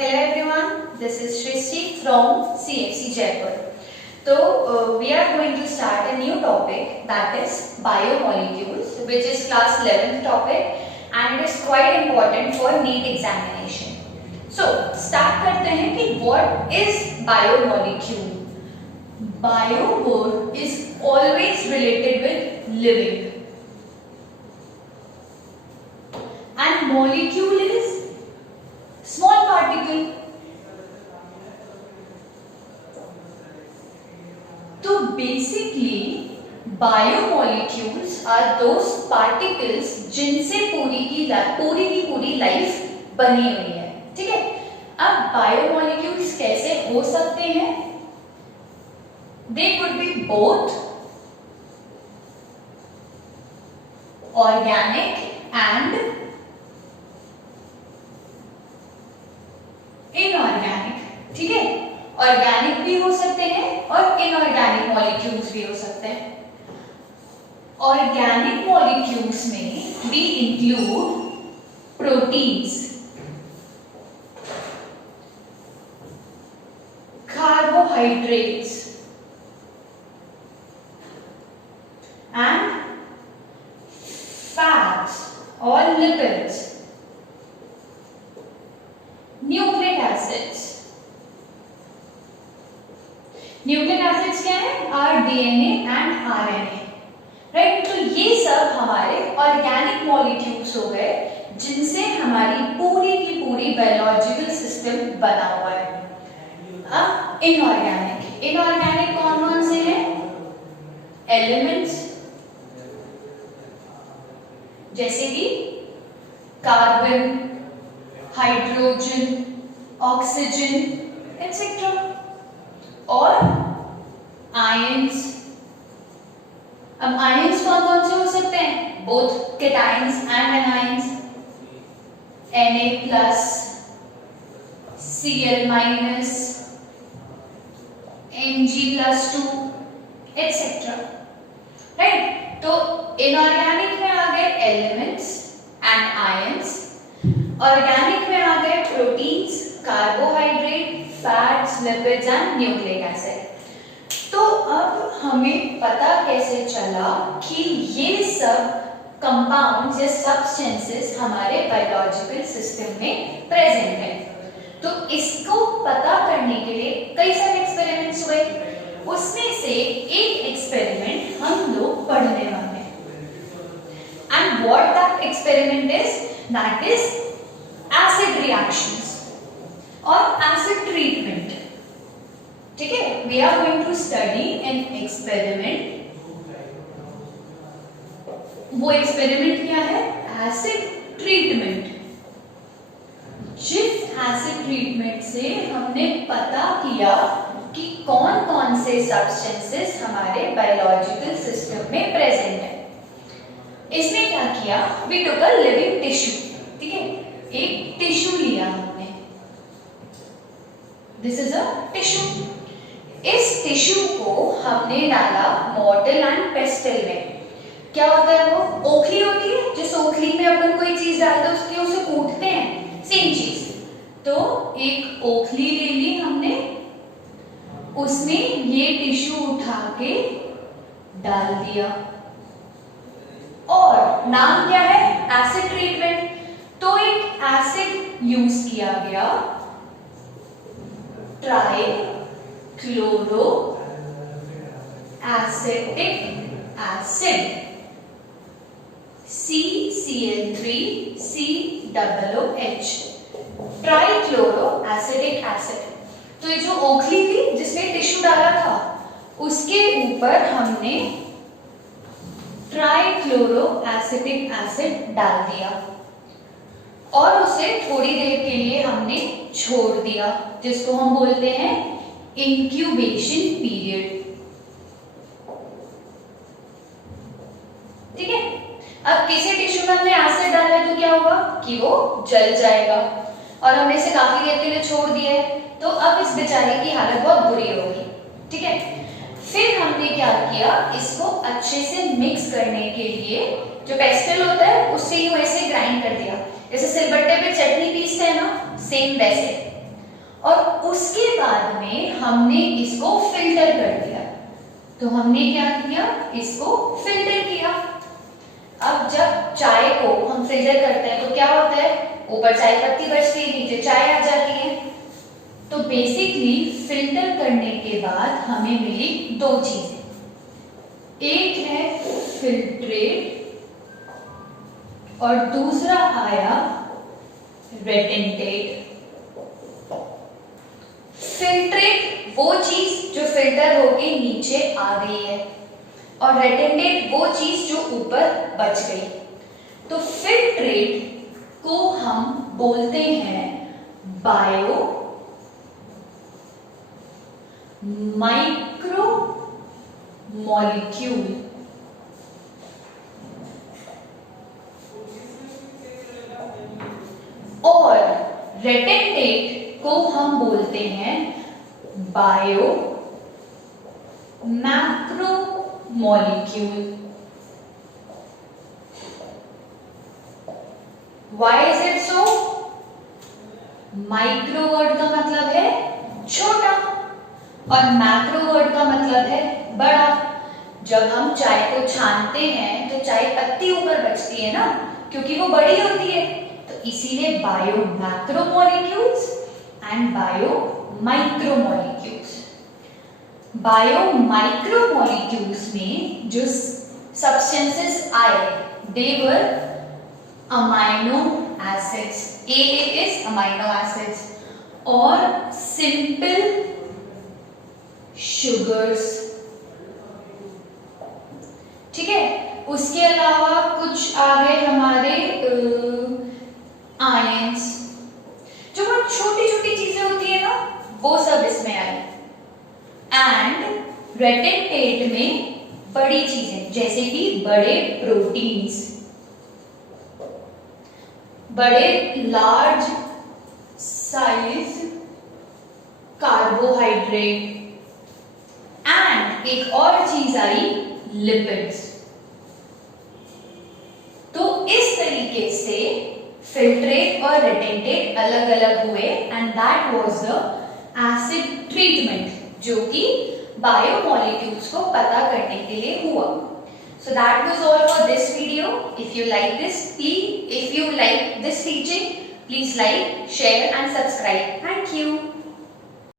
Hello everyone, this is Shrishti from CFC Jaipur. So we are going to start a new topic, that is biomolecules, which is class 11th topic and it is quite important for NEET examination. So start करते हैं कि what is biomolecule? Bio word is always related with living and molecule is small particle. तो basically biomolecules are those particles जिनसे पूरी की life बनी हुई है. ठीक है, अब बायोमोलिक्यूल्स कैसे हो सकते हैं? They could be both organic and inorganic. ठीक है, ऑर्गेनिक भी हो सकते हैं और इनऑर्गेनिक मॉलिक्यूल्स भी हो सकते हैं. ऑर्गेनिक मॉलिक्यूल्स में we include proteins, carbohydrates and fats or lipids, nucleic acids. Nucleic acids क्या है? Are DNA and RNA. Right, तो ये सब हमारे ऑर्गेनिक मॉलिक्यूल्स हो गए जिनसे हमारी पूरी की पूरी बायोलॉजिकल सिस्टम बना हुआ है. अब इनऑर्गेनिक कौन कौन से हैं? एलिमेंट्स जैसे कि कार्बन, हाइड्रोजन, ऑक्सीजन एक्सेट्रा, और आयंस. अब आयंस कौन कौन से हो सकते हैं? Both cations and anions, Na+, Cl-, Mg+2 etcetera. Right, तो इनऑर्गेनिक में आ गए एलिमेंट्स एंड आयंस, ऑर्गेनिक में आ गए proteins, carbohydrate, fats, lipids and nucleic acid. तो अब हमें पता कैसे चला कि ये सब कंपाउंड्स या सब्सटेंसेस हमारे बायोलॉजिकल सिस्टम में प्रेजेंट है? तो इसको पता करने के लिए कई सारे एक्सपेरिमेंट्स हुए. उसमें से एक एक्सपेरिमेंट हम लोग पढ़ने वाले हैं. And what that experiment is, that is acid reactions और एसिड ट्रीटमेंट. ठीक है, we are going to study an experiment. वो एक्सपेरिमेंट क्या है? Acid treatment. जिस एसिड ट्रीटमेंट से हमने पता किया कि कौन कौन से सब्सटेंसेस हमारे बायोलॉजिकल सिस्टम में प्रेजेंट है. इसमें क्या किया? We took a living tissue. ठीक है, एक टिश्यू लिया हमने. This is a tissue. इस टिश्यू को हमने डाला मॉर्टेल एंड पेस्टल में. क्या होता है वो? ओखली होती है, जिस ओखली में अपन कोई चीज डालते हैं उसके उसे कूटते हैं, सेम चीज. तो एक ओखली ले ली हमने, उसमें ये टिश्यू उठा के डाल दिया. और नाम क्या है? Acid treatment. तो एक एसिड यूज किया गया, trichloro acetic acid, CCl3COOH, trichloro acetic acid. तो ये जो ओखली थी जिसमें टिश्यू डाला था, उसके ऊपर हमने ट्राइक्लोरो एसिटिक एसिड डाल दिया और उसे थोड़ी देर के लिए हमने छोड़ दिया, जिसको हम बोलते हैं इंक्यूबेशन पीरियड. ठीक है, अब किसी टिश्यू में हमने एसिड डाला तो क्या होगा कि वो जल जाएगा, और हमने इसे काफी देर के लिए छोड़ दिया है, तो अब इस बेचारे की हालत बहुत बुरी होगी. ठीक है, फिर हमने क्या किया? इसको अच्छे से मिक्स करने के लिए जो पेस्टल होता है उससे यूं ऐसे ग्राइंड कर दिया, जैसे सिलबट्टे पे चटनी पीसते हैं ना, सेम वैसे. और उसके बाद में हमने इसको फिल्टर कर दिया। तो हमने क्या किया, इसको फिल्टर किया। अब जब चाय को हम फिल्टर करते हैं तो क्या होता है, ऊपर चाय पत्ती बचती है, नीचे चाय आ जाती है। तो बेसिकली फिल्टर करने के बाद हमें मिली दो चीजें, एक है फिल्ट्रेट और दूसरा आया रेटेंटेट। फिल्ट्रेट वो चीज जो फिल्टर होके नीचे आ गई है और रेटेंटेट वो चीज जो ऊपर बच गई। तो फिल्ट्रेट को हम बोलते हैं बायो माइक्रो मॉलिक्यूल, और रेटेंटेट को हम बोलते हैं bio macro molecule. Why is it so? Micro word का मतलब है छोटा और मैक्रो वर्ड का मतलब है बड़ा। जब हम चाय को छानते हैं तो चाय पत्ती ऊपर बचती है ना, क्योंकि वो बड़ी होती है। तो इसीलिए bio macro molecules and bio micro molecules. Bio micro molecules में जो सब्सटेंसेस आए they were amino acids, AA is amino acids, और सिंपल शुगर्स। ठीक है, उसके अलावा कुछ आ गए हमारे आयंस, जो बहुत छोटी छोटी चीजें होती है ना, वो सब इसमें आई। एंड रेटेंटेट में बड़ी चीजें जैसे कि बड़े प्रोटीन्स, बड़े लार्ज साइज कार्बोहाइड्रेट, एंड एक और चीज आई लिपिड्स। तो इस तरीके से फिल्ट्रेट और रेटेंटेट अलग अलग हुए and that was the acid treatment, जो कि बायोमोलिक्यूल्स को पता करने के लिए हुआ। So that was all for this video. If you like this teaching, please like, share and subscribe. Thank you.